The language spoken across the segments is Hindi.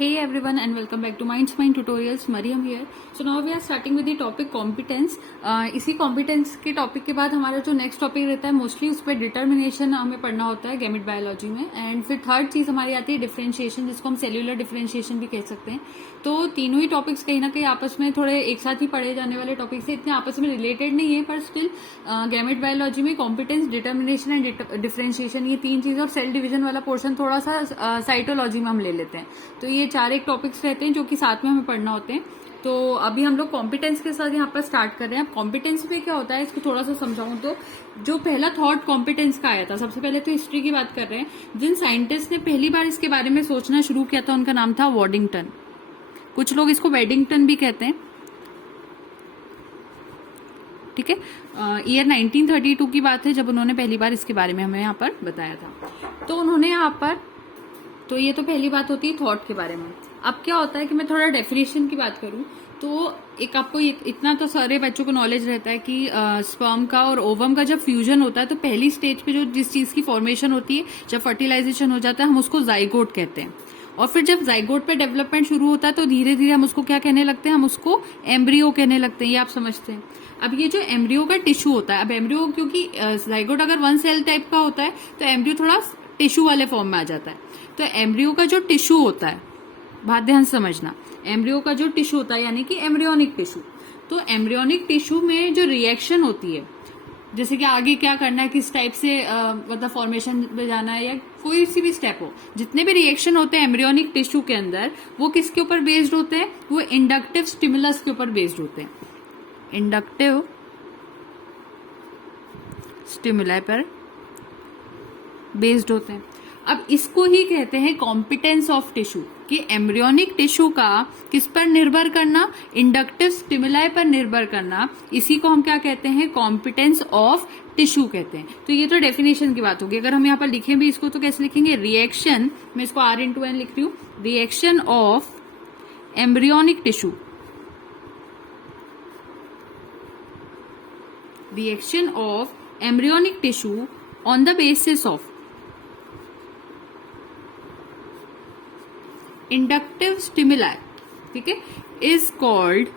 Hey everyone and welcome back to Minds Mind Tutorials. Mariam here. So now we are starting with the topic competence. इसी competence के topic के बाद हमारा जो next topic रहता है मोस्टली उस पर डिटर्मिनेशन हमें पढ़ना होता है गैमेट बायोलॉजी में. एंड फिर थर्ड चीज हमारी आती है डिफरेंशिएशन, जिसको हम सेल्यूलर डिफरेंशिएशन भी कह सकते हैं. तो तीनों ही टॉपिक्स कहीं ना कहीं आपस में थोड़े एक साथ ही पढ़े जाने वाले टॉपिक्स है, इतने आपस में रिलेटेड नहीं है, पर स्टिल गैमेट बायोलॉजी में कॉम्पिटेंस, डिटर्मिनेशन एंड डिफरेंशिएशन ये तीन चीजें और सेल डिवीजन वाला पोर्शन थोड़ा सा साइटोलॉजी में हम ले लेते हैं. तो ये चार एक टॉपिक्स रहते हैं जो कि साथ में हमें पढ़ना होते हैं. तो अभी हम लोग कॉम्पिटेंस के साथ यहाँ पर स्टार्ट कर रहे हैं. अब कॉम्पिटेंस में क्या होता है इसको थोड़ा सा समझाऊं तो जो पहला थॉट कॉम्पिटेंस का आया था, सबसे पहले तो हिस्ट्री की बात कर रहे हैं. जिन साइंटिस्ट ने पहली बार इसके बारे में सोचना शुरू किया था उनका नाम था वॉडिंगटन. कुछ लोग इसको वेडिंगटन भी कहते हैं. ठीक है. ईयर 1932 की बात है जब उन्होंने पहली बार इसके बारे में हमें यहाँ पर बताया था. तो उन्होंने यहाँ पर, तो ये तो पहली बात होती है थॉट के बारे में. अब क्या होता है कि मैं थोड़ा डेफिनेशन की बात करूं तो एक आपको इतना तो सारे बच्चों को नॉलेज रहता है कि स्पर्म का और ओवम का जब फ्यूजन होता है तो पहली स्टेज पे जो जिस चीज की फॉर्मेशन होती है, जब फर्टिलाइजेशन हो जाता है, हम उसको जाइगोट कहते हैं. और फिर जब जाइगोट पे डेवलपमेंट शुरू होता है तो धीरे धीरे हम उसको क्या कहने लगते हैं, हम उसको एम्ब्रियो कहने लगते हैं. ये आप समझते हैं. अब ये जो एम्ब्रियो का टिश्यू होता है, अब एम्ब्रियो क्योंकि जाइगोट अगर वन सेल टाइप का होता है तो एम्ब्रियो थोड़ा टिश्यू वाले फॉर्म में आ जाता है. तो एम्ब्रियो का जो टिश्यू होता है, बात ध्यान से समझना, एम्ब्रियो का जो टिश्यू होता है यानी कि एम्ब्रियोनिक टिश्यू, तो एम्ब्रियोनिक टिश्यू में जो रिएक्शन होती है, जैसे कि आगे क्या करना है, किस टाइप से मतलब फॉर्मेशन में जाना है या कोई सी भी स्टेप हो, जितने भी रिएक्शन होते हैं एम्ब्रियोनिक टिश्यू के अंदर वो किसके ऊपर बेस्ड होते हैं, वो इंडक्टिव स्टिमुलस के ऊपर बेस्ड होते हैं. इंडक्टिव स्टिमुलाई पर बेस्ड होते हैं. अब इसको ही कहते हैं कॉम्पिटेंस ऑफ टिश्यू, कि एम्ब्रियोनिक टिश्यू का किस पर निर्भर करना, इंडक्टिव स्टिमुलाई पर निर्भर करना. इसी को हम क्या कहते हैं, कॉम्पिटेंस ऑफ टिश्यू कहते हैं. तो ये तो डेफिनेशन की बात होगी. अगर हम यहाँ पर लिखें भी इसको तो कैसे लिखेंगे, रिएक्शन, मैं इसको R/N लिख रही हूँ, reaction of embryonic tissue, reaction of embryonic tissue on the basis of inductive stimuli, ठीक है, is called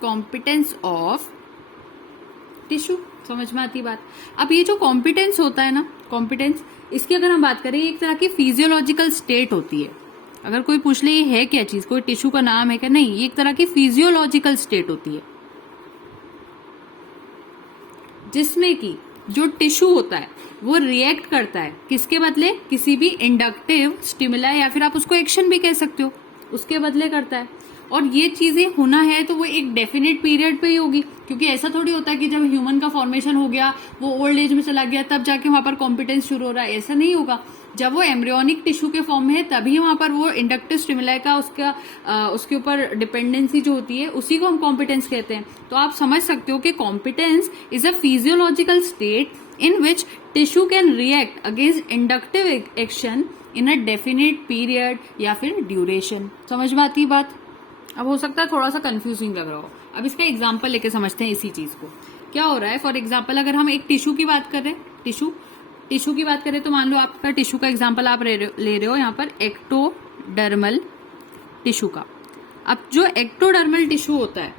competence of tissue. समझ में आती बात. अब ये जो कॉम्पिटेंस होता है ना, कॉम्पिटेंस, इसकी अगर हम बात करें, एक तरह की फिजियोलॉजिकल स्टेट होती है. अगर कोई पूछ ले ये है क्या चीज, कोई टिश्यू का नाम है क्या, नहीं, ये एक तरह की फिजियोलॉजिकल स्टेट होती है जिसमें कि जो टिश्यू होता है वो रिएक्ट करता है किसके बदले, किसी भी इंडक्टिव स्टिमुलाई या फिर आप उसको एक्शन भी कह सकते हो, उसके बदले करता है. और ये चीजें होना है तो वो एक डेफिनेट पीरियड पे ही होगी, क्योंकि ऐसा थोड़ी होता है कि जब ह्यूमन का फॉर्मेशन हो गया, वो ओल्ड एज में चला गया, तब जाके वहां पर कॉम्पिटेंस शुरू हो रहा है. ऐसा नहीं होगा. जब वो एम्ब्रियोनिक टिश्यू के फॉर्म में है तभी वहां पर वो इंडक्टिव स्टिमुलाई का उसके ऊपर डिपेंडेंसी जो होती है उसी को हम कॉम्पिटेंस कहते हैं. तो आप समझ सकते हो कि competence is a physiological state in which tissue can react against inductive action in a definite period या फिर duration. समझ में आती बात. अब हो सकता है थोड़ा सा कंफ्यूजिंग लग रहा हो. अब इसका एग्जांपल लेके समझते हैं इसी चीज को. क्या हो रहा है, फॉर एग्जांपल अगर हम एक टिश्यू की बात कर रहे हैं, टिश्यू की बात करें तो मान लो आपका टिश्यू का एग्जाम्पल आप ले रहे हो यहाँ पर एक्टोडर्मल टिश्यू का. अब जो एक्टोडर्मल टिश्यू होता है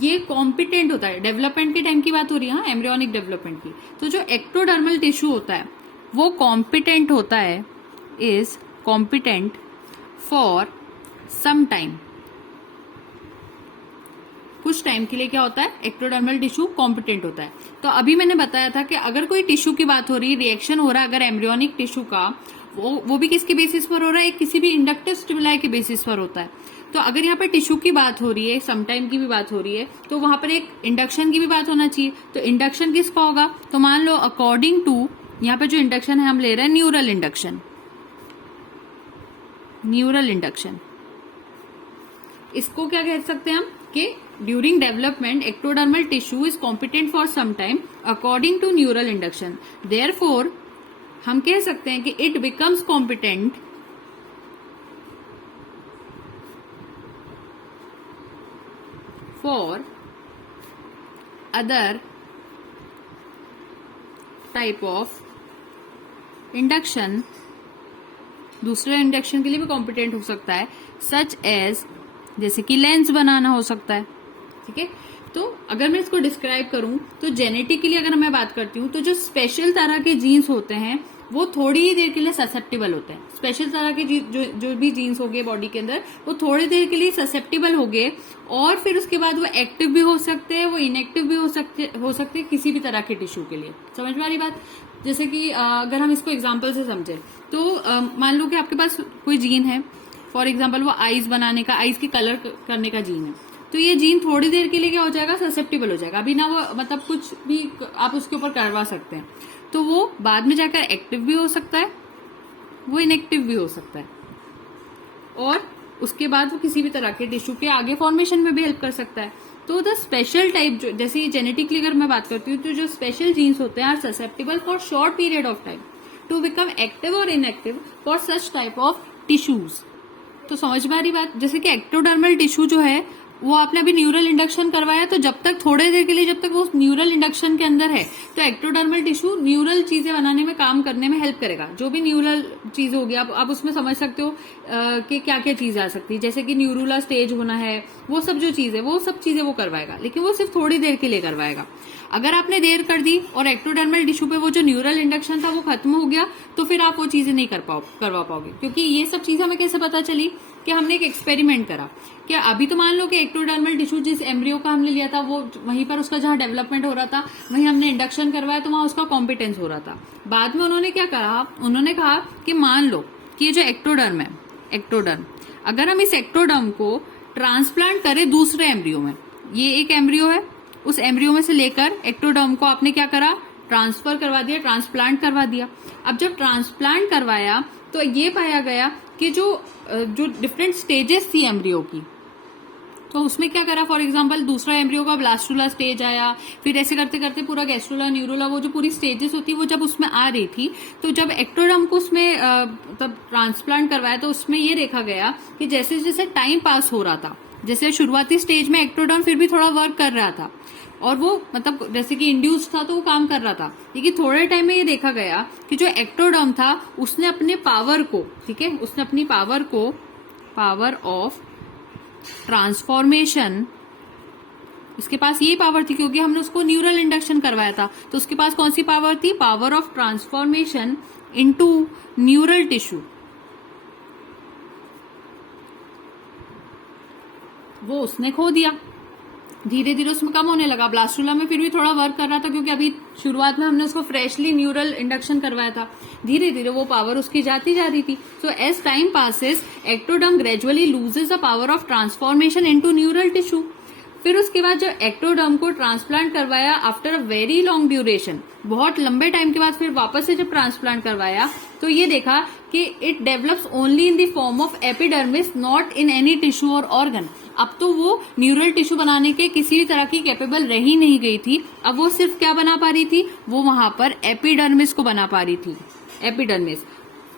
ये कॉम्पिटेंट होता है. डेवलपमेंट के टाइम की बात हो रही है, हाँ, एम्ब्रियोनिक डेवलपमेंट की. तो जो एक्टोडर्मल टिश्यू होता है वो कॉम्पिटेंट होता है, is competent for some time. कुछ टाइम के लिए क्या होता है, एक्टोडर्मल टिश्यू कॉम्पिटेंट होता है. तो अभी मैंने बताया था कि अगर कोई टिश्यू की बात हो रही है, रिएक्शन हो रहा है अगर एम्ब्रियोनिक टिश्यू का, वो भी किसके बेसिस पर हो रहा है, किसी भी इंडक्टिव स्टिमुलाई के बेसिस पर होता है. तो अगर यहाँ पर टिश्यू की बात हो रही है, समटाइम की भी बात हो रही है, तो वहां पर एक इंडक्शन की भी बात होना चाहिए. तो इंडक्शन किसका होगा, तो मान लो अकॉर्डिंग टू, यहाँ पे जो इंडक्शन है हम ले रहे हैं न्यूरल इंडक्शन. न्यूरल इंडक्शन इसको क्या कह सकते हैं हम, कि during development ectodermal tissue is competent for some time according to neural induction. Therefore हम कह सकते हैं कि it becomes competent for other type of induction दूसरे इंडक्शन के लिए भी कॉम्पिटेंट हो सकता है, सच एज जैसे कि लेंस बनाना हो सकता है। ठीक है, तो अगर मैं इसको डिस्क्राइब करूं तो जेनेटिकली अगर मैं बात करती हूँ तो जो स्पेशल तरह के जीन्स होते हैं वो थोड़ी ही देर के लिए ससेप्टिबल होते हैं। स्पेशल तरह के जो भी जीन्स हो गए बॉडी के अंदर वो थोड़ी देर के लिए ससेप्टिबल हो गए और फिर उसके बाद वो एक्टिव भी हो सकते हैं, वो इनएक्टिव भी हो सकते हैं किसी भी तरह के टिश्यू के लिए। समझ में आ रही बात? जैसे कि अगर हम इसको एग्जाम्पल से समझे तो मान लो कि आपके पास कोई जीन है, फॉर एग्जाम्पल वो आईज बनाने का, आईज की कलर करने का जीन है, तो ये जीन थोड़ी देर के लिए क्या हो जाएगा, ससेप्टिबल हो जाएगा। अभी ना वो मतलब कुछ भी आप उसके ऊपर करवा सकते हैं, तो वो बाद में जाकर एक्टिव भी हो सकता है, वो इनएक्टिव भी हो सकता है, और उसके बाद वो किसी भी तरह के टिश्यू के आगे फॉर्मेशन में भी हेल्प कर सकता है। तो द स्पेशल टाइप जो जैसे जेनेटिकली अगर मैं बात करती हूँ तो जो स्पेशल जीन्स होते हैं are susceptible for short period of time to become active और inactive for such type of tissues. तो समझ में आ रही बात? जैसे कि एक्टोडर्मल टिश्यू जो है वो आपने अभी न्यूरल इंडक्शन करवाया, तो जब तक थोड़े देर के लिए जब तक वो न्यूरल इंडक्शन के अंदर है तो एक्टोडर्मल टिश्यू न्यूरल चीजें बनाने में, काम करने में हेल्प करेगा। जो भी न्यूरल चीज होगी आप उसमें समझ सकते हो कि क्या क्या चीज आ सकती है, जैसे कि न्यूरुला स्टेज होना है, वो सब जो चीज है वो सब चीजें वो करवाएगा, लेकिन वो सिर्फ थोड़ी देर के लिए करवाएगा। अगर आपने देर कर दी और एक्टोडर्मल टिश्यू पे वो जो न्यूरल इंडक्शन था वो खत्म हो गया तो फिर आप वो चीजें नहीं करवा पाओगे। क्योंकि ये सब चीजें हमें कैसे पता चली कि हमने एक एक्सपेरिमेंट करा। क्या अभी तो मान लो कि एक्टोडर्मल टिश्यू जिस एम्ब्रियो का हमने लिया था वो वहीं पर उसका जहां डेवलपमेंट हो रहा था वहीं हमने इंडक्शन करवाया तो वहां उसका कॉम्पिटेंस हो रहा था। बाद में उन्होंने क्या कहा, उन्होंने कहा कि मान लो कि ये जो एक्टोडर्म है, एक्टोडर्म, अगर हम इस एक्टोडर्म को ट्रांसप्लांट करें दूसरे एम्ब्रियो में, ये एक एम्ब्रियो है, उस एम्ब्रियो में से लेकर एक्टोडर्म को आपने क्या करा, ट्रांसफर करवा दिया, ट्रांसप्लांट करवा दिया। अब जब ट्रांसप्लांट करवाया तो ये पाया गया कि जो डिफरेंट स्टेजेस थी एम्ब्रियो की, तो उसमें क्या करा, फॉर एग्जांपल दूसरा एम्ब्रियो का ब्लास्टुला स्टेज आया, फिर ऐसे करते करते पूरा गैस्ट्रुला, न्यूरुला, वो जो पूरी स्टेजेस होती है वो जब उसमें आ रही थी, तो जब एक्टोडर्म को उसमें तब ट्रांसप्लांट करवाया तो उसमें ये देखा गया कि जैसे जैसे टाइम पास हो रहा था, जैसे शुरुआती स्टेज में एक्टोडर्म फिर भी थोड़ा वर्क कर रहा था और वो मतलब जैसे कि इंड्यूस्ड था तो वो काम कर रहा था, लेकिन थोड़े टाइम में ये देखा गया कि जो एक्टोडर्म था उसने अपने पावर को, ठीक है, उसने अपनी पावर को, पावर ऑफ ट्रांसफॉर्मेशन, इसके पास ये पावर थी क्योंकि हमने उसको न्यूरल इंडक्शन करवाया था, तो उसके पास कौन सी पावर थी, power of transformation into neural tissue, वो उसने खो दिया। धीरे धीरे उसमें कम होने लगा। ब्लास्टुला में फिर भी थोड़ा वर्क कर रहा था क्योंकि अभी शुरुआत में हमने उसको फ्रेशली न्यूरल इंडक्शन करवाया था। धीरे धीरे वो पावर उसकी जाती जा रही थी। So as time passes ectoderm gradually loses the power of transformation into neural tissue. फिर उसके बाद जब एक्टोडर्म को ट्रांसप्लांट करवाया after a very long duration, बहुत लंबे टाइम के बाद फिर वापस से जब ट्रांसप्लांट करवाया तो ये देखा कि it develops only in the form of epidermis, not in any tissue और ऑर्गन। अब तो वो न्यूरल टिश्यू बनाने के किसी भी तरह की कैपेबल रह ही नहीं गई थी। अब वो सिर्फ क्या बना पा रही थी, वो वहां पर एपिडर्मिस को बना पा रही थी। एपिडर्मिस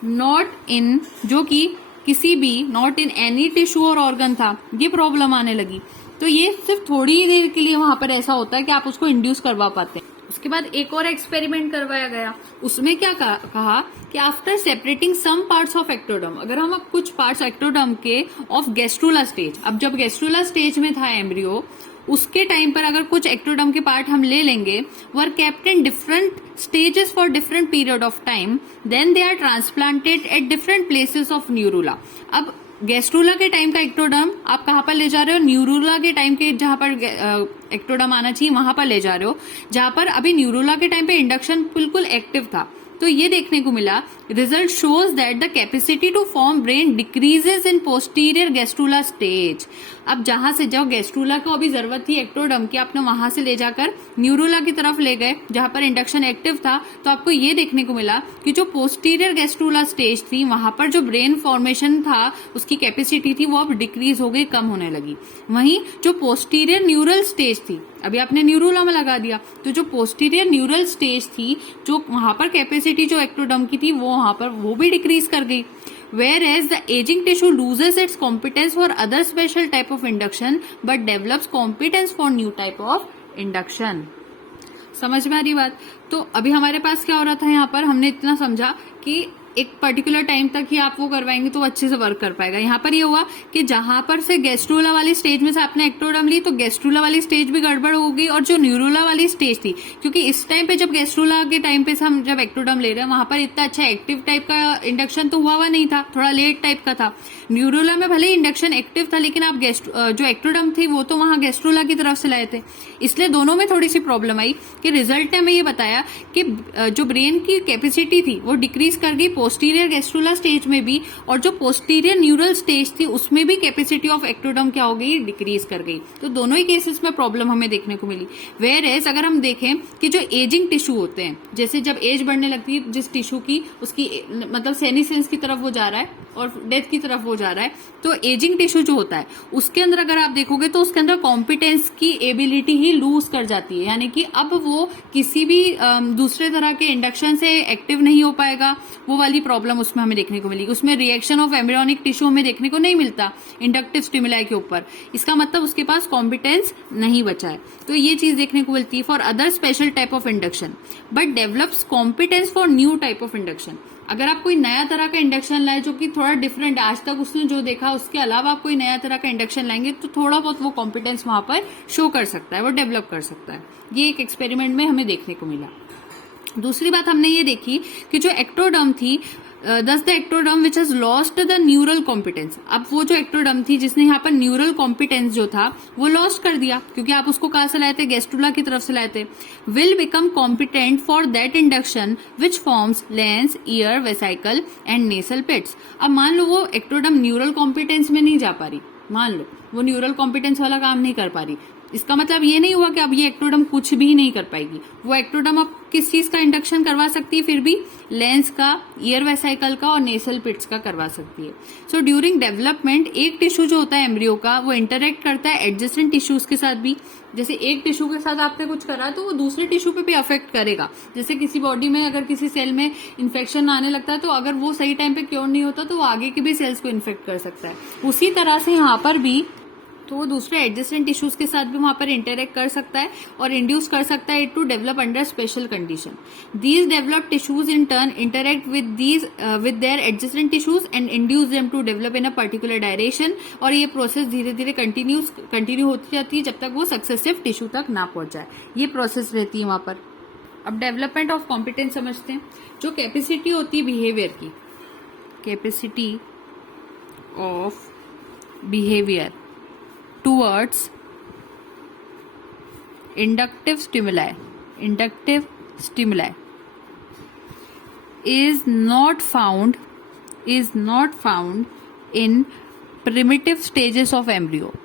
नॉट इन, जो कि किसी भी, नॉट इन एनी टिश्यू और ऑर्गन था। ये प्रॉब्लम आने लगी। तो ये सिर्फ थोड़ी ही देर के लिए वहां पर ऐसा होता है कि आप उसको इंड्यूस करवा पाते हैं। उसके बाद एक और एक्सपेरिमेंट करवाया गया। उसमें क्या कहा कि after separating some parts of ectoderm, अगर हम कुछ पार्ट्स एक्टोडर्म के ऑफ गैस्ट्रुला स्टेज, अब जब गैस्ट्रुला स्टेज में था एम्ब्रियो, उसके टाइम पर अगर कुछ एक्टोडर्म के पार्ट हम ले लेंगे, were kept in different stages for different period of time, then they are transplanted at different places of neurula. अब गैस्ट्रुला के टाइम का एक्टोडर्म आप कहां पर ले जा रहे हो, न्यूरुला के टाइम के जहां पर एक्टोडर्म आना चाहिए वहां पर ले जा रहे हो, जहां पर अभी न्यूरुला के टाइम पे इंडक्शन बिल्कुल एक्टिव था। तो ये देखने को मिला, result shows that the capacity to form brain decreases in posterior gastrula stage. अब जहां से जब गैस्ट्रुला को अभी जरूरत थी एक्टोडर्म की, आपने वहां से ले जाकर न्यूरुला की तरफ ले गए जहां पर इंडक्शन एक्टिव था, तो आपको ये देखने को मिला कि जो पोस्टीरियर गैस्ट्रुला स्टेज थी वहां पर जो ब्रेन फॉर्मेशन था, उसकी कैपेसिटी थी, वो अब डिक्रीज हो गई, कम होने लगी। वहीं जो पोस्टीरियर न्यूरल स्टेज थी, अभी आपने न्यूरुला में लगा दिया, तो जो पोस्टीरियर न्यूरल स्टेज थी, जो वहां पर कैपेसिटी जो एक्टोडर्म की थी, वो वहां पर वो भी डिक्रीज कर गई। Whereas the aging tissue loses its competence for other special type of induction but develops competence for new type of induction. समझ में आ रही बात? तो अभी हमारे पास क्या हो रहा था, यहाँ पर हमने इतना समझा कि एक पर्टिकुलर टाइम तक ही आप वो करवाएंगे तो वो अच्छे से वर्क कर पाएगा। यहाँ पर ये हुआ कि जहां पर से गैस्ट्रूला वाली स्टेज में से आपने एक्टोडर्म ली तो गैस्ट्रूला वाली स्टेज भी गड़बड़ होगी, और जो न्यूरुला वाली स्टेज थी, क्योंकि इस टाइम पे जब गैस्ट्रूला के टाइम पे हम जब एक्टोडर्म ले रहे हैं वहां पर इतना अच्छा एक्टिव टाइप का इंडक्शन तो हुआ नहीं था, थोड़ा लेट टाइप का था। न्यूरुला में भले इंडक्शन एक्टिव था लेकिन आप जो एक्टोडर्म थी वो तो वहां गैस्ट्रूला की तरफ से लाए थे, इसलिए दोनों में थोड़ी सी प्रॉब्लम आई। कि रिजल्ट ने हमें ये बताया कि जो ब्रेन की कैपेसिटी थी वो डिक्रीज कर गई पोस्टीरियर गैस्ट्रूला स्टेज में भी, और जो पोस्टीरियर न्यूरल स्टेज थी उसमें भी कैपेसिटी ऑफ एक्टोडर्म क्या हो गई, डिक्रीज कर गई। तो दोनों ही केसेस में प्रॉब्लम हमें देखने को मिली। वेयर एज अगर हम देखें कि जो एजिंग टिश्यू होते हैं, जैसे जब एज बढ़ने लगती है जिस टिश्यू की, उसकी मतलब सेनिसेंस की तरफ वो जा रहा है और डेथ की तरफ वो जा रहा है, तो एजिंग टिश्यू जो होता है उसके अंदर अगर आप देखोगे तो उसके अंदर कॉम्पिटेंस की एबिलिटी ही लूज कर जाती है, यानी कि अब वो किसी भी दूसरे तरह के इंडक्शन से एक्टिव नहीं हो पाएगा। वो वाली प्रॉब्लम उसमें हमें देखने को मिली। उसमें रिएक्शन ऑफ एम्ब्रियोनिक टिश्यू हमें देखने को नहीं मिलता इंडक्टिव स्टिमुलाई के ऊपर, इसका मतलब उसके पास कॉम्पिटेंस नहीं बचा है। तो ये चीज देखने को मिलती है for other special type of induction, but develops competence for new type of induction. अगर आप कोई नया तरह का इंडक्शन लाए जो कि थोड़ा डिफरेंट है, आज तक उसने जो देखा उसके अलावा आप कोई नया तरह का इंडक्शन लाएंगे तो थोड़ा बहुत वो कॉम्पिटेंस वहां पर शो कर सकता है, वो डेवलप कर सकता है। ये एक एक्सपेरिमेंट में हमें देखने को मिला। दूसरी बात हमने ये देखी कि जो एक्टोडर्म थी, दस the ectoderm which has lost the neural competence. अब वो जो एक्टोडर्म थी जिसने यहाँ पर न्यूरल कॉम्पिटेंस जो था वो लॉस्ट कर दिया, क्योंकि आप उसको कहाँ से लाए थे, गैस्ट्रूला की तरफ से लाए थे। Will become competent for that induction which forms lens, ear, vesicle and nasal pits. अब मान लो वो एक्टोडर्म न्यूरल कॉम्पिटेंस में नहीं जा पा रही, मान लो वो न्यूरल कॉम्पिटेंस वाला काम नहीं कर पा रही, इसका मतलब ये नहीं हुआ कि अब ये एक्टोडर्म कुछ भी नहीं कर पाएगी। वो एक्टोडर्म अब किस चीज का इंडक्शन करवा सकती है, फिर भी लेंस का, ईयर वेसाइकल का और नेसल पिट्स का करवा सकती है। सो ड्यूरिंग डेवलपमेंट एक टिश्यू जो होता है एम्ब्रियो का वो इंटरेक्ट करता है एडजेसेंट टिश्यूज के साथ भी। जैसे एक टिश्यू के साथ आपने कुछ करा तो वो दूसरे टिश्यू पे भी अफेक्ट करेगा। जैसे किसी बॉडी में अगर किसी सेल में इन्फेक्शन आने लगता है तो अगर वो सही टाइम पे क्योर नहीं होता तो वो आगे के भी सेल्स को इन्फेक्ट कर सकता है। उसी तरह से यहाँ पर भी तो वो दूसरे एडजेसेंट टिश्यूज के साथ भी वहां पर इंटरेक्ट कर सकता है और इंड्यूस कर सकता है to develop under special condition. These develop tissues in turn interact with their adjacent tissues and induce them to develop in a particular direction, और ये प्रोसेस धीरे धीरे कंटिन्यू होती जाती है जब तक वो सक्सेसिव टिश्यू तक ना पहुंच जाए। ये प्रोसेस रहती है वहां पर। अब डेवलपमेंट ऑफ कॉम्पिटेंस समझते हैं। जो कैपेसिटी होती है बिहेवियर की, capacity of behaviour towards inductive stimuli is not found in primitive stages of embryo.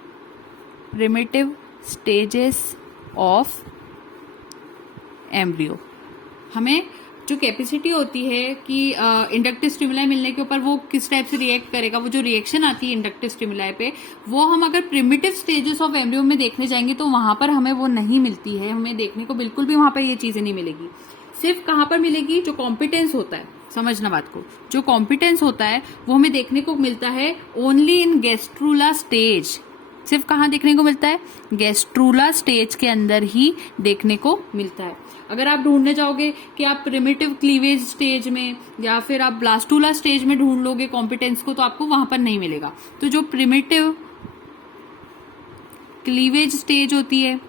हमें जो कैपेसिटी होती है कि इंडक्टिव स्टिमुलाई मिलने के ऊपर वो किस टाइप से रिएक्ट करेगा, वो जो रिएक्शन आती है इंडक्टिव स्टिमुलाई पे, वो हम अगर प्रिमिटिव स्टेजेस ऑफ एम्ब्रियो में देखने जाएंगे तो वहां पर हमें वो नहीं मिलती है। हमें देखने को बिल्कुल भी वहां पर ये चीजें नहीं मिलेगी। सिर्फ कहां पर मिलेगी, जो कॉम्पिटेंस होता है, समझना बात को, जो कॉम्पिटेंस होता है वो हमें देखने को मिलता है ओनली इन गैस्ट्रूला स्टेज। सिर्फ कहाँ देखने को मिलता है, गैस्ट्रूला स्टेज के अंदर ही देखने को मिलता है। अगर आप ढूंढने जाओगे कि आप प्रिमिटिव क्लीवेज स्टेज में या फिर आप ब्लास्टूला स्टेज में ढूंढ लोगे कॉम्पिटेंस को तो आपको वहां पर नहीं मिलेगा। तो जो प्रिमिटिव क्लीवेज स्टेज होती है,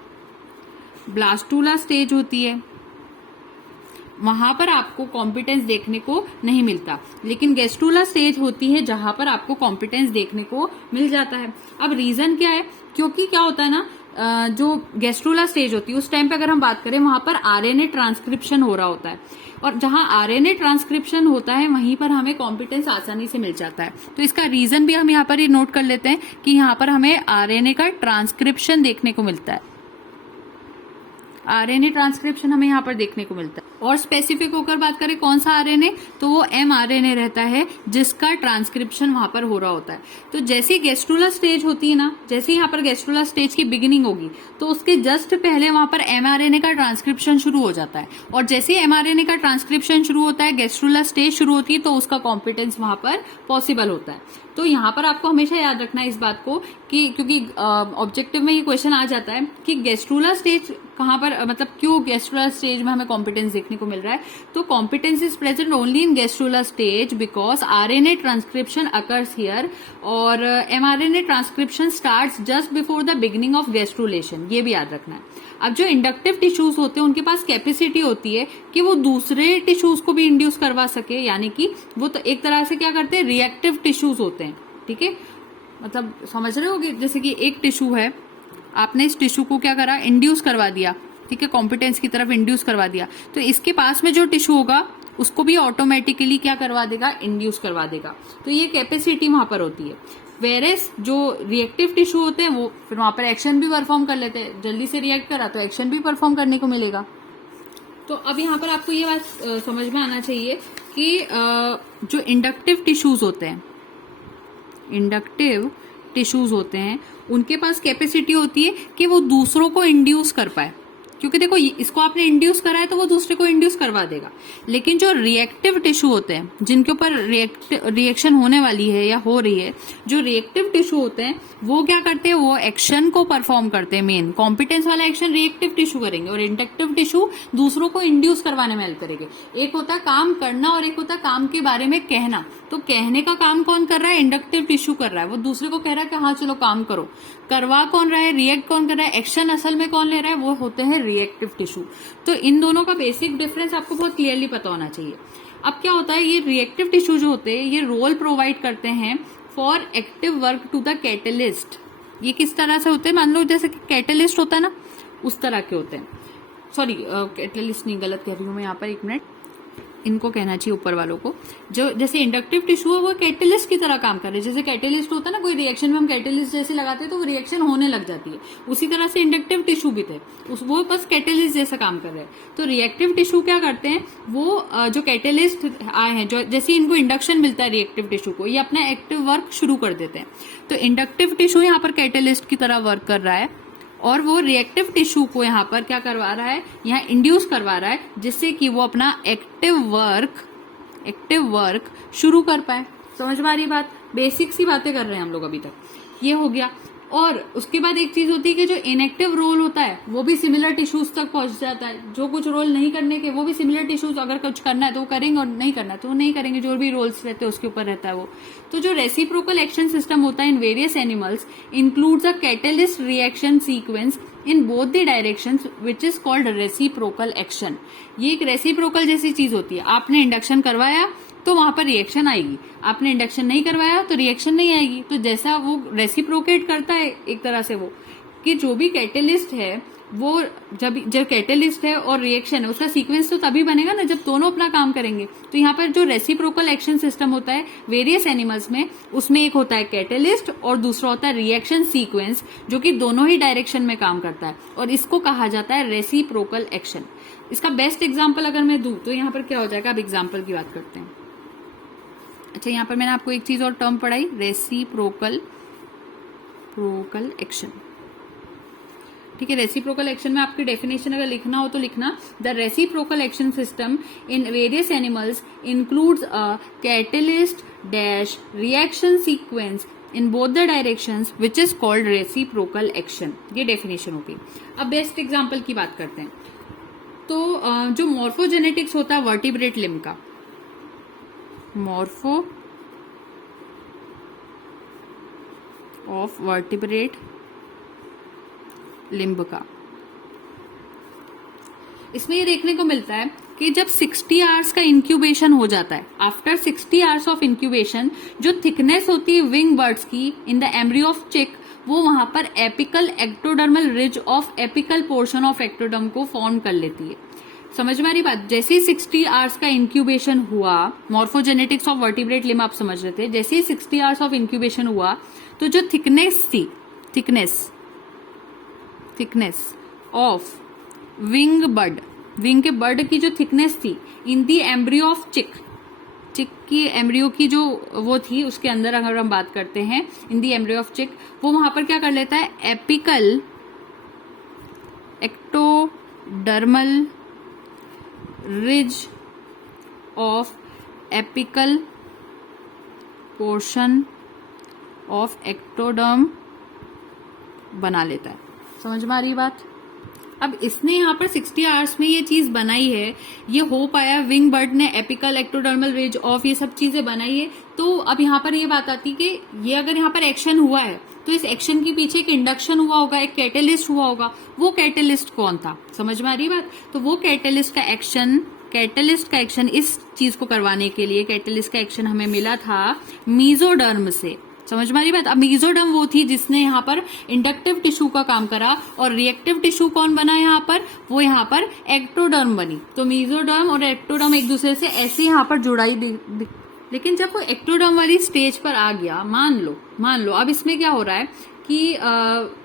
ब्लास्टूला स्टेज होती है, वहां पर आपको कॉम्पिटेंस देखने को नहीं मिलता, लेकिन गैस्ट्रूला स्टेज होती है जहां पर आपको कॉम्पिटेंस देखने को मिल जाता है। अब रीजन क्या है, क्योंकि क्या होता है ना, जो गैस्ट्रूला स्टेज होती है उस टाइम पे अगर हम बात करें वहां पर आरएनए ट्रांसक्रिप्शन हो रहा होता है, और जहां आरएनए ट्रांसक्रिप्शन होता है वहीं पर हमें कॉम्पिटेंस आसानी से मिल जाता है। तो इसका रीजन भी हम यहाँ पर ये नोट कर लेते हैं कि यहाँ पर हमें आरएनए का ट्रांसक्रिप्शन देखने को मिलता है। आरएनए ट्रांसक्रिप्शन हमें यहाँ पर देखने को मिलता है। और स्पेसिफिक होकर बात करें कौन सा आरएनए, तो वो mRNA रहता है जिसका ट्रांसक्रिप्शन वहां पर हो रहा होता है। तो जैसी गैस्ट्रूला स्टेज होती है ना, जैसे यहाँ पर गैस्ट्रूला स्टेज की बिगिनिंग होगी तो उसके जस्ट पहले वहां पर mRNA का ट्रांसक्रिप्शन शुरू हो जाता है, और जैसे ही mRNA का ट्रांसक्रिप्शन शुरू होता है, गैस्ट्रूला स्टेज शुरू होती है, तो उसका कॉम्पिटेंस वहां पर पॉसिबल होता है। तो यहाँ पर आपको हमेशा याद रखना है इस बात को कि क्योंकि ऑब्जेक्टिव में ये क्वेश्चन आ जाता है कि गैस्ट्रुलर स्टेज कहाँ पर, मतलब क्यों गैस्ट्रुलर स्टेज में हमें कॉम्पिटेंस देखने को मिल रहा है। तो competence is present only in gastrular stage because RNA transcription occurs here और mRNA transcription starts just before the beginning of gastrulation, ये भी याद रखना है। अब जो इंडक्टिव टिश्यूज होते हैं उनके पास कैपेसिटी होती है कि वो दूसरे टिश्यूज को भी इंड्यूस करवा सके, यानी कि वो तो एक तरह से क्या करते हैं, रिएक्टिव टिश्यूज होते हैं। ठीक है, मतलब समझ रहे होगे, जैसे कि एक टिश्यू है, आपने इस टिश्यू को क्या करा, इंड्यूस करवा दिया, ठीक है, कॉम्पिटेंस की तरफ इंड्यूस करवा दिया, तो इसके पास में जो टिश्यू होगा उसको भी ऑटोमेटिकली क्या करवा देगा, इंड्यूस करवा देगा। तो ये कैपेसिटी वहां पर होती है। वेरेस जो रिएक्टिव टिश्यू होते हैं वो फिर वहां पर एक्शन भी परफॉर्म कर लेते हैं, जल्दी से रिएक्ट करा तो एक्शन भी परफॉर्म करने को मिलेगा। तो अब यहाँ पर आपको ये बात समझ में आना चाहिए कि जो इंडक्टिव टिश्यूज होते हैं, इंडक्टिव टिश्यूज होते हैं, उनके पास कैपेसिटी होती है कि वो दूसरों को इंड्यूस कर पाए, क्योंकि देखो इसको आपने इंड्यूस करा है तो वो दूसरे को इंड्यूस करवा देगा। लेकिन जो रिएक्टिव टिश्यू होते हैं, जिनके ऊपर रिएक्शन होने वाली है या हो रही है, जो रिएक्टिव टिश्यू होते हैं वो क्या करते हैं, वो एक्शन को परफॉर्म करते हैं। मेन कॉम्पिटेंस वाला एक्शन रिएक्टिव टिश्यू करेंगे और इंडक्टिव टिश्यू दूसरों को इंड्यूस करवाने में हेल्प करेंगे। एक होता है काम करना और एक होता है काम के बारे में कहना। तो कहने का काम कौन कर रहा है, इंडक्टिव टिश्यू कर रहा है, वो दूसरे को कह रहा है कि हाँ चलो काम करो। करवा कौन रहा है, रिएक्ट कौन कर रहा है, एक्शन असल में कौन ले रहा है, वो होते हैं रिएक्टिव टिश्यू। तो इन दोनों का बेसिक डिफरेंस आपको बहुत क्लियरली पता होना चाहिए। अब क्या होता है, ये रिएक्टिव टिश्यू जो होते हैं ये रोल प्रोवाइड करते हैं for active work to the catalyst. ये किस तरह से होते हैं, मान लो जैसे कैटलिस्ट होता है ना, उस तरह के होते हैं। सॉरी, कैटलिस्ट नहीं, गलत कह रही हूं मैं यहाँ पर, एक मिनट, इनको कहना चाहिए ऊपर वालों को। जो जैसे इंडक्टिव टिश्यू है वो कैटलिस्ट की तरह काम कर रहे हैं। जैसे कैटलिस्ट होता है ना, कोई रिएक्शन में हम कैटलिस्ट जैसे लगाते हैं तो वो रिएक्शन होने लग जाती है, उसी तरह से इंडक्टिव टिश्यू भी थे, वो बस कैटलिस्ट जैसा काम कर रहे हैं। तो रिएक्टिव टिश्यू क्या करते हैं, वो जो कैटलिस्ट आए हैं, जो जैसे इनको इंडक्शन मिलता है रिएक्टिव टिश्यू को, ये अपना एक्टिव वर्क शुरू कर देते हैं। तो इंडक्टिव टिश्यू यहाँ पर कैटलिस्ट की तरह वर्क कर रहा है और वो रिएक्टिव टिश्यू को यहाँ पर क्या करवा रहा है, यहाँ इंड्यूस करवा रहा है, जिससे कि वो अपना एक्टिव वर्क शुरू कर पाए। समझ में आ रही बात, बेसिक सी बातें कर रहे हैं हम लोग अभी तक, ये हो गया। और उसके बाद एक चीज होती है कि जो इनएक्टिव रोल होता है वो भी सिमिलर टिश्यूज तक पहुंच जाता है। जो कुछ रोल नहीं करने के वो भी सिमिलर टिश्यूज, अगर कुछ करना है तो वो करेंगे और नहीं करना है तो वो नहीं करेंगे, जो भी रोल्स रहते हैं उसके ऊपर रहता है वो। तो जो रेसिप्रोकल एक्शन सिस्टम होता है in various animals includes a catalyst reaction sequence in both the directions which is called reciprocal action. ये एक रेसिप्रोकल जैसी चीज होती है, आपने इंडक्शन करवाया तो वहां पर रिएक्शन आएगी, आपने इंडक्शन नहीं करवाया तो रिएक्शन नहीं आएगी। तो जैसा वो रेसिप्रोकेट करता है एक तरह से, वो कि जो भी कैटलिस्ट है वो जब कैटलिस्ट है और रिएक्शन है उसका सीक्वेंस तो तभी बनेगा ना जब दोनों अपना काम करेंगे। तो यहाँ पर जो रेसिप्रोकल एक्शन सिस्टम होता है वेरियस एनिमल्स में, उसमें एक होता है कैटलिस्ट और दूसरा होता है रिएक्शन सीक्वेंस, जो कि दोनों ही डायरेक्शन में काम करता है और इसको कहा जाता है रेसिप्रोकल एक्शन। इसका बेस्ट एग्जाम्पल अगर मैं दूं तो यहाँ पर क्या हो जाएगा, अब एग्जाम्पल की बात करते हैं। अच्छा, यहाँ पर मैंने आपको एक चीज और टर्म पढ़ाई, रेसिप्रोकल एक्शन। ठीक है, रेसिप्रोकल एक्शन में आपकी डेफिनेशन अगर लिखना हो तो लिखना, the reciprocal action system in various animals includes a catalyst dash reaction sequence in both the directions which is called reciprocal action. ये डेफिनेशन होगी। अब बेस्ट एग्जांपल की बात करते हैं। तो जो मॉर्फोजेनेटिक्स होता है वर्टिब्रेट लिम्ब का, मॉर्फो ऑफ वर्टिब्रेट लिम्ब का, इसमें ये देखने को मिलता है कि जब 60 आवर्स का इंक्यूबेशन हो जाता है, आफ्टर 60 आवर्स ऑफ इंक्यूबेशन, जो थिकनेस होती है विंग बर्ड्स की इन द एम्ब्रियो ऑफ चिक, वो वहां पर apical ectodermal ridge of apical portion of ectoderm को फॉर्म कर लेती है। समझ में आ रही बात, जैसे ही 60 आवर्स का इंक्यूबेशन हुआ, मॉर्फोजेनेटिक्स ऑफ वर्टिब्रेट लिम्ब आप समझ रहे थे, जैसे ही 60 आवर्स ऑफ इंक्यूबेशन हुआ तो जो थिकनेस थी, थिकनेस ऑफ विंग के बर्ड की जो थिकनेस थी इन दी एम्ब्रियो ऑफ चिक की एम्ब्रियो की जो वो थी उसके अंदर अगर हम बात करते हैं इन दी एम्ब्रियो ऑफ चिक, वो वहां पर क्या कर लेता है, apical ectodermal ridge of apical portion of ectoderm बना लेता है। समझ में आ रही बात? अब इसने यहाँ पर 60 आवर्स में ये चीज बनाई है, ये हो पाया, विंग बर्ड ने एपिकल एक्टोडर्मल रिज ऑफ ये सब चीजें बनाई है। तो अब यहाँ पर ये बात आती कि ये अगर यहाँ पर एक्शन हुआ है तो इस एक्शन के पीछे एक इंडक्शन हुआ होगा, एक कैटेलिस्ट हुआ होगा। वो कैटेलिस्ट कौन था? समझ में आ रही बात? तो वो कैटेलिस्ट का एक्शन इस चीज को करवाने के लिए कैटेलिस्ट का एक्शन हमें मिला था मीजोडर्म से। समझ में आ रही बात? अब मीजोडर्म वो थी जिसने यहाँ पर इंडक्टिव टिश्यू का काम करा, और रिएक्टिव टिश्यू कौन बना यहाँ पर? वो यहाँ पर एक्टोडर्म बनी। तो मीजोडर्म और एक्टोडर्म एक दूसरे से ऐसे यहाँ पर जुड़ाई लेकिन जब वो एक्टोडर्म वाली स्टेज पर आ गया, मान लो अब इसमें क्या हो रहा है कि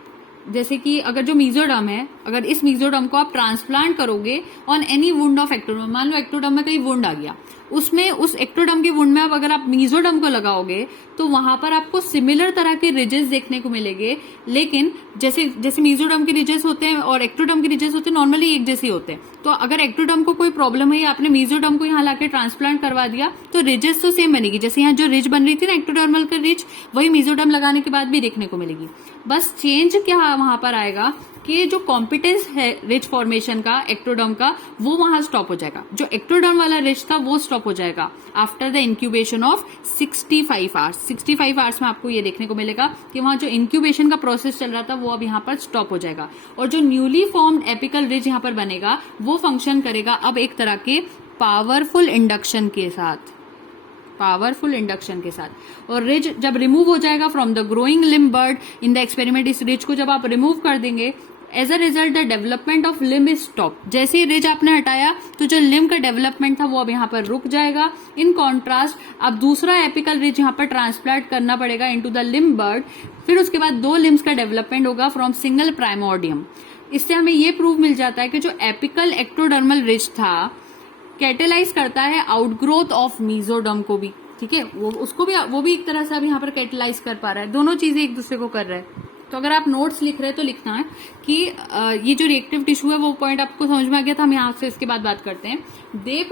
जैसे कि अगर जो मीजोडर्म है, अगर इस मीजोडर्म को आप ट्रांसप्लांट करोगे on any wound of ectoderm, मान लो एक्टोडर्म में कहीं वुंड आ गया, उसमें उस एक्टोडर्म की वुंड में अब अगर आप मीजोडर्म को लगाओगे तो वहां पर आपको सिमिलर तरह के रिजेस देखने को मिलेंगे। लेकिन जैसे मीजोडर्म के रिजेस होते हैं और एक्टोडर्म के रिजेस होते हैं, नॉर्मली एक जैसे होते हैं। तो अगर एक्टोडर्म को कोई प्रॉब्लम है या आपने मीजोडर्म को यहाँ लाके ट्रांसप्लांट करवा दिया तो रिजेस तो सेम बनेगी। जैसे यहाँ जो रिज बन रही थी ना एक्टोडर्मल का रिज, वही मीजोडर्म लगाने के बाद भी देखने को मिलेगी। बस चेंज क्या वहां पर आएगा कि जो कॉम्पिटेंस है रिज फॉर्मेशन का एक्टोडर्म का, वो वहां स्टॉप हो जाएगा। जो एक्टोडर्म वाला रिज था वो स्टॉप हो जाएगा after the incubation of 65 hours. 65 hours में आपको ये देखने को मिलेगा कि वहां जो इंक्यूबेशन का प्रोसेस चल रहा था वो अब यहाँ पर स्टॉप हो जाएगा, और जो न्यूली फॉर्म्ड एपिकल रिज यहाँ पर बनेगा वो फंक्शन करेगा अब एक तरह के पावरफुल इंडक्शन के साथ। और रिज जब रिमूव हो जाएगा from the growing limb bird in the experiment, इस रिज को जब आप रिमूव कर देंगे, as a result the development of limb is stop. जैसे ही रिज आपने हटाया तो जो लिम्ब का डेवलपमेंट था वो अब यहाँ पर रुक जाएगा। इन कॉन्ट्रास्ट अब दूसरा एपिकल रिज यहाँ पर ट्रांसप्लांट करना पड़ेगा इनटू द लिम्ब बर्ड, फिर उसके बाद 2 लिम्ब्स का डेवलपमेंट होगा फ्रॉम सिंगल प्राइमोर्डियम। इससे हमें ये प्रूव मिल जाता है कि जो एपिकल एक्टोडर्मल रिज था कैटेलाइज करता है आउटग्रोथ ऑफ मीजोडर्म को भी। ठीक है, वो भी एक तरह से अब यहाँ पर कैटेलाइज कर पा रहा है, दोनों चीजें एक दूसरे को कर रहे हैं। तो अगर आप नोट्स लिख रहे हैं तो लिखना है कि ये जो रिएक्टिव टिश्यू है वो पॉइंट आपको समझ में आ गया था। हम यहाँ से इसके बाद बात करते हैं। They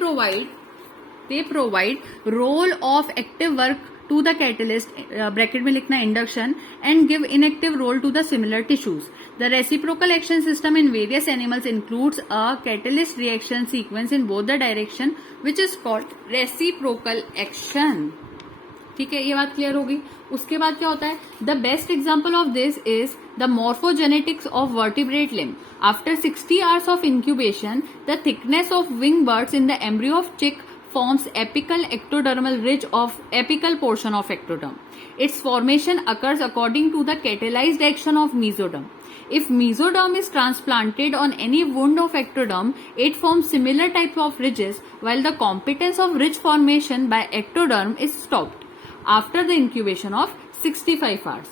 provide role of active work to the catalyst, bracket में लिखना induction, and give inactive role to the similar tissues. The reciprocal action system in various animals includes a catalyst reaction sequence in both the direction, which is called reciprocal action. ठीक है, ये बात क्लियर होगी। उसके बाद क्या होता है? The best example of this is the morphogenetics of vertebrate limb. After 60 hours of incubation, the thickness of wing birds in the embryo of chick forms apical ectodermal ridge of apical portion of ectoderm. Its formation occurs according to the catalyzed action of mesoderm. If mesoderm is transplanted on any wound of ectoderm, it forms similar type of ridges, while the competence of ridge formation by ectoderm is stopped after the incubation of 65 hours.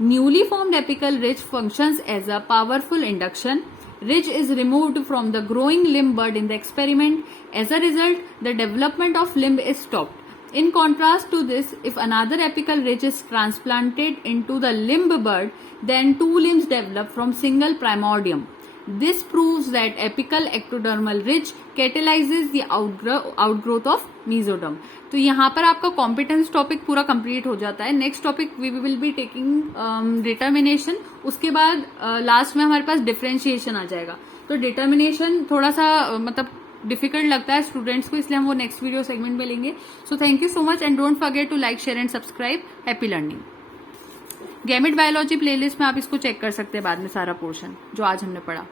Newly formed apical ridge functions as a powerful induction. Ridge is removed from the growing limb bud in the experiment. As a result, the development of limb is stopped. In contrast to this, if another apical ridge is transplanted into the limb bud, then 2 limbs develop from single primordium. This proves that apical ectodermal ridge catalyzes the outgrowth of mesoderm. तो यहाँ पर आपका कॉम्पिटेंस टॉपिक पूरा कंप्लीट हो जाता है। Next topic we will be taking determination. उसके बाद लास्ट में हमारे पास डिफरेंशिएशन आ जाएगा। तो डिटर्मिनेशन थोड़ा सा मतलब डिफिकल्ट लगता है स्टूडेंट्स को, इसलिए हम वो नेक्स्ट वीडियो सेगमेंट में लेंगे। So thank you so much and don't forget to like, share and subscribe. Happy learning. Gamete biology playlist में आप इसको चेक कर सकते हैं बाद में सारा पोर्शन जो आज हमने पढ़ा।